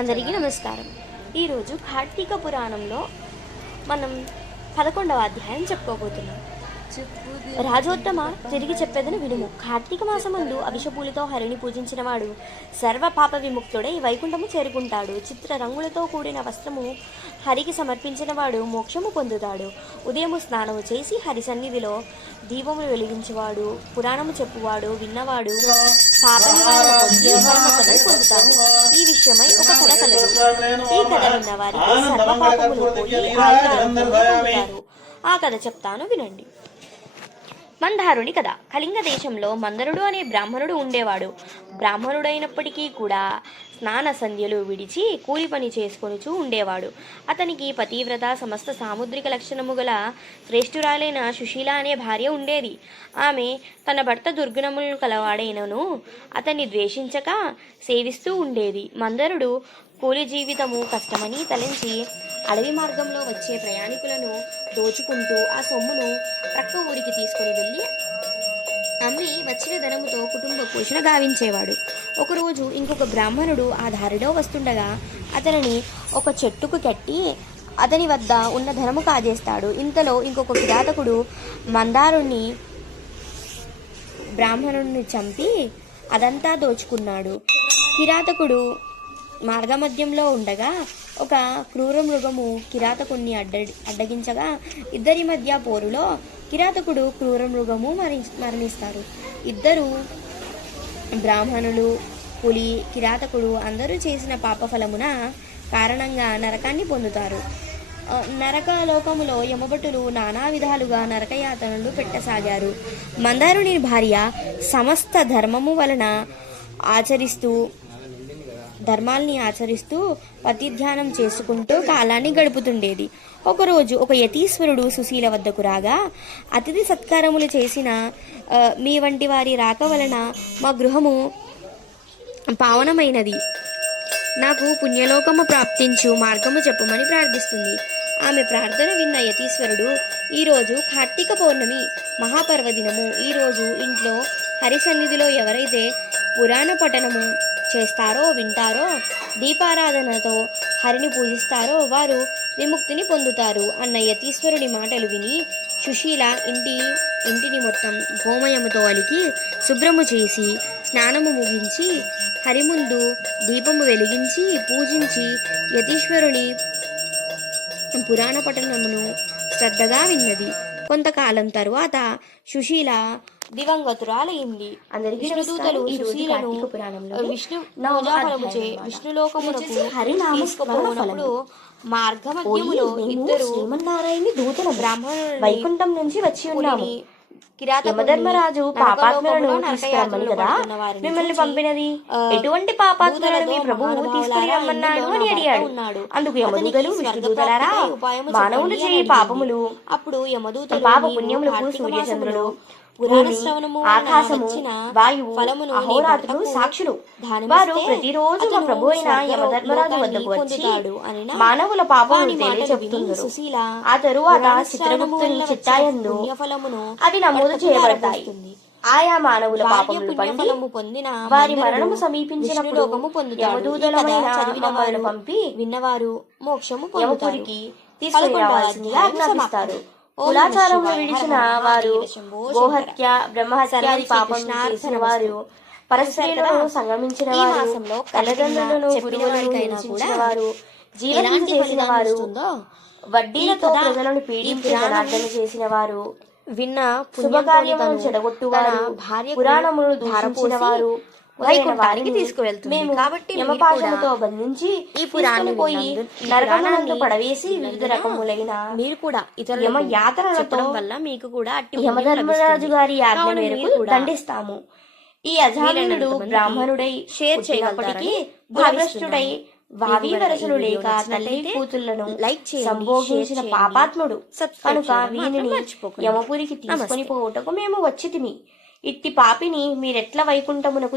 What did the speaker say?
అందరికీ నమస్కారం. ఈరోజు కార్తీక పురాణంలో మనం 11వ అధ్యాయం చెప్పుకోబోతున్నాం. రాజోత్తమ, తిరిగి చెప్పేదని వినుము. కార్తీక మాసమందు అవిషపూలతో హరిని పూజించిన వాడు సర్వ పాప విముక్తుడై వైకుంఠము చేరుకుంటాడు. చిత్ర రంగులతో కూడిన వస్త్రము హరికి సమర్పించిన వాడు మోక్షము పొందుతాడు. ఉదయము స్నానము చేసి హరి సన్నిధిలో దీపములు వెలిగించేవాడు, పురాణము చెప్పువాడు, విన్నవాడు పాప నివారణ పొంది పరమపదం పొందుతాడు. ఈ విషయమై ఒక కథ కలదు. ఈ కథ విన్న వారికి సర్వ పాపములు పోయి పొందుతారు. ఆ కథ చెప్తాను, వినండి. మందారుని కథ. కళింగ దేశంలో మందరుడు అనే బ్రాహ్మణుడు ఉండేవాడు. బ్రాహ్మణుడైనప్పటికీ కూడా స్నాన సంధ్యలు విడిచి కూలి పని చేసుకొనుచూ ఉండేవాడు. అతనికి పతివ్రత సమస్త సాముద్రిక లక్షణము గల శ్రేష్ఠురాలైన సుశీల అనే భార్య ఉండేది. ఆమె తన భర్త దుర్గుణములు కలవాడైనను అతన్ని ద్వేషించక సేవిస్తూ ఉండేది. మందరుడు కూలి జీవితము కష్టమని తలంచి అడవి మార్గంలో వచ్చే ప్రయాణికులను దోచుకుంటూ ఆ సొమ్మును ప్రక్క ఊరికి తీసుకొని వెళ్ళి అమ్మి వచ్చిన ధనముతో కుటుంబ పోషణ గావించేవాడు. ఒకరోజు ఇంకొక బ్రాహ్మణుడు ఆ దారిలో వస్తుండగా అతనిని ఒక చెట్టుకు కట్టి అతని వద్ద ఉన్న ధనము కాజేస్తాడు. ఇంతలో ఇంకొక కిరాతకుడు మందారుణ్ణి బ్రాహ్మణుడిని చంపి అదంతా దోచుకున్నాడు. కిరాతకుడు మార్గమధ్యంలో ఉండగా ఒక క్రూర మృగము కిరాతకుణ్ణి అడ్డగించగా ఇద్దరి మధ్య పోరులో కిరాతకుడు క్రూర మృగము మరణిస్తారు. ఇద్దరు బ్రాహ్మణులు, పులి, కిరాతకుడు అందరూ చేసిన పాపఫలమున కారణంగా నరకాన్ని పొందుతారు. నరకలోకములో యమభటులు నానా విధాలుగా నరకయాతనలు పెట్టసాగారు. మందారుని భార్య సమస్త ధర్మాల్ని ఆచరిస్తూ పతిధ్యానం చేసుకుంటూ కాలాన్ని గడుపుతుండేది. ఒకరోజు ఒక యతీశ్వరుడు సుశీల వద్దకు రాగా, అతిథి సత్కారములు చేసిన మీ వంటి వారి రాక వలన మా గృహము పావనమైనది. నాకు పుణ్యలోకము ప్రాప్తించు మార్గము చెప్పమని ప్రార్థిస్తుంది. ఆమె ప్రార్థన విన్న యతీశ్వరుడు, ఈరోజు కార్తీక పౌర్ణమి మహాపర్వదినము. ఈరోజు ఇంట్లో హరి సన్నిధిలో ఎవరైతే పురాణ పఠనము చేస్తారో, వింటారో, దీపారాధనతో హరిని పూజిస్తారో వారు విముక్తిని పొందుతారు అన్న యతీశ్వరుడి మాటలు విని సుశీల ఇంటిని మొత్తం గోమయముతో అలికి శుభ్రము చేసి స్నానము ముగించి హరి ముందు దీపము వెలిగించి పూజించి యతీశ్వరుని పురాణ పఠనమును శ్రద్ధగా విన్నది. కొంతకాలం తరువాత సుశీల దివంగతురాలైంది. విష్ణుదూతలు సుశీలను విష్ణులోకమునకు తీసుకుపోయినప్పుడు మార్గమధ్యములో ఇద్దరు శ్రీమన్నారాయణ దూతల బ్రాహ్మణులు వైకుంఠం నుంచి వచ్చి ఉన్నాము. యమధర్మరాజు పాపాత్ములను తీసుకురమ్మని కదా మిమ్మల్ని పంపినది. ఎటువంటి పాపాత్ములను మీ ప్రభువు తీసుకుని రమ్మన్నాడు అని అడిగాడు. అందుకు యమదూతలు, విష్ణుదూతలారా, మానవులు చేయి పాపములు, అప్పుడు యమదూతలు పాప పుణ్యములకు సూర్యచంద్రులు, ఆకాశము, వాయువు, అహోరాత్రులు సాక్షులు. వారు ప్రతిరోజు మా ప్రభు అయిన యమధర్మరాజు వద్దకు వచ్చి మానవుల పాపములు తెలియచెప్తున్నారు. ఆ తరువాత చిత్రగుప్తుని చిత్తాయందు అవి నమోదు చేయబడతాయి. ఆయా మానవుల పాపములు పొందిన వారి మరణము సమీపించినప్పుడు యమదూతలమైన మమ్మల్ని పంపి విన్నవారు మోక్షము యమపురికి తీసుకుని రావాల్సిందిగా ఆజ్ఞాపిస్తారు. కులాచారములు విడిచిన వారు, గోహత్య, బ్రహ్మహత్యాది పాపం చేసిన వారు, పరస్పరము సంగమించిన వారు, తల్లిదండ్రులను గురువులను హింసించిన వారు, జీవనం చేసిన వారు, వడ్డీలతో ప్రజలను పీడించి ధనార్జన చేసిన వారు, విన్న శుభకార్యములను చెడగొట్టువారు, పురాణములను ధారపోసిన వారు వైకుంఠానికి తీసుకువెళ్తుంది. కాబట్టి యమపాశముతో బంధించి ఈ పురాణం పోయి నరకమునందు పడవేసి వివిధ రకములైన మీరు కూడా యమ యాతనలతో వల్ల మీకు కూడా యమధర్మరాజు గారి ఆజ్ఞ మేరకు దండిస్తాము. ఈ అజామినుడు బ్రాహ్మణుడై షేర్ చేయనప్పటికీ భ్రష్టుడై వావీవరసలు లేక తల్లి కూతుళ్లను సంభోగించిన పాపాత్ముడు కనుక వీనిని యమపురికి తీసుకొని పోవుటకు మేము వచ్చితిమి. ఇట్టి పాపిని మీరెట్ల వైకుంఠమునకు